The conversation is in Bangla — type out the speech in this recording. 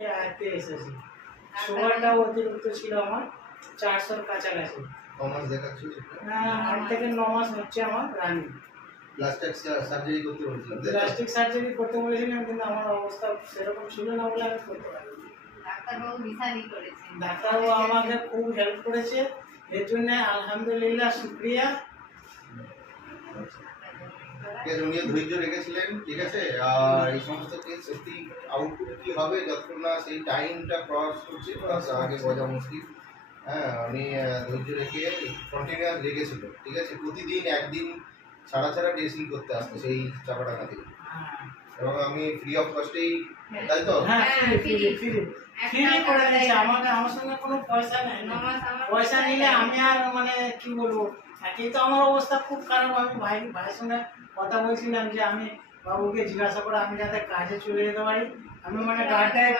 আয়ত্তে এসেছে। সুগারটা অতিরিক্ত ছিল আমার 400-র কাছাকাছি। কমাস দেখাচ্ছি হ্যাঁ, 8 থেকে 9 মাস হচ্ছে আমার রানিং। প্লাস্টিক সার্জারি করতে বলেছিলাম, প্লাস্টিক সার্জারি করতে বলেছিলাম, কিন্তু আমার অবস্থা সেরকম ছিল না বলে আমি করতে পারিনি। ডাক্তারবাবু বিশালই করেছেন। ডাক্তারবাবু আমাকে খুব হেল্প করেছে, এর জন্য আলহামদুলিল্লাহ শুকরিয়া। উনিও ধৈর্য রেখেছিলেন, ঠিক আছে। আর এই সমস্ত কেস সত্যি আউটপুট কি হবে যতক্ষণ না সেই টাইমটা ক্রস করছে তার আগে বোঝা মুশকিল। হ্যাঁ, উনি ধৈর্য রেখে কন্টিনিউয়াস রেখেছিল, ঠিক আছে। প্রতিদিন একদিন ছাড়া ছাড়া ড্রেসিং করতে আসতো সেই চাপাডাঙ্গা থেকে, এবং আমি ফ্রি অফ কস্টেই, তাই তো? হ্যাঁ, ফ্রি করে দিয়েছে আমাকে। আমার সঙ্গে কোনো পয়সা নেই, পয়সা নিলে আমি আর মানে কি বলবো, একেই তো আমার অবস্থা খুব খারাপ। আমি ভাইয়ের সঙ্গে কথা বলছিলাম যে আমি বাবুকে জিজ্ঞাসা করে আমি যাতে কাজে চলে যেতে পারি। আমি মানে গাড়িটায়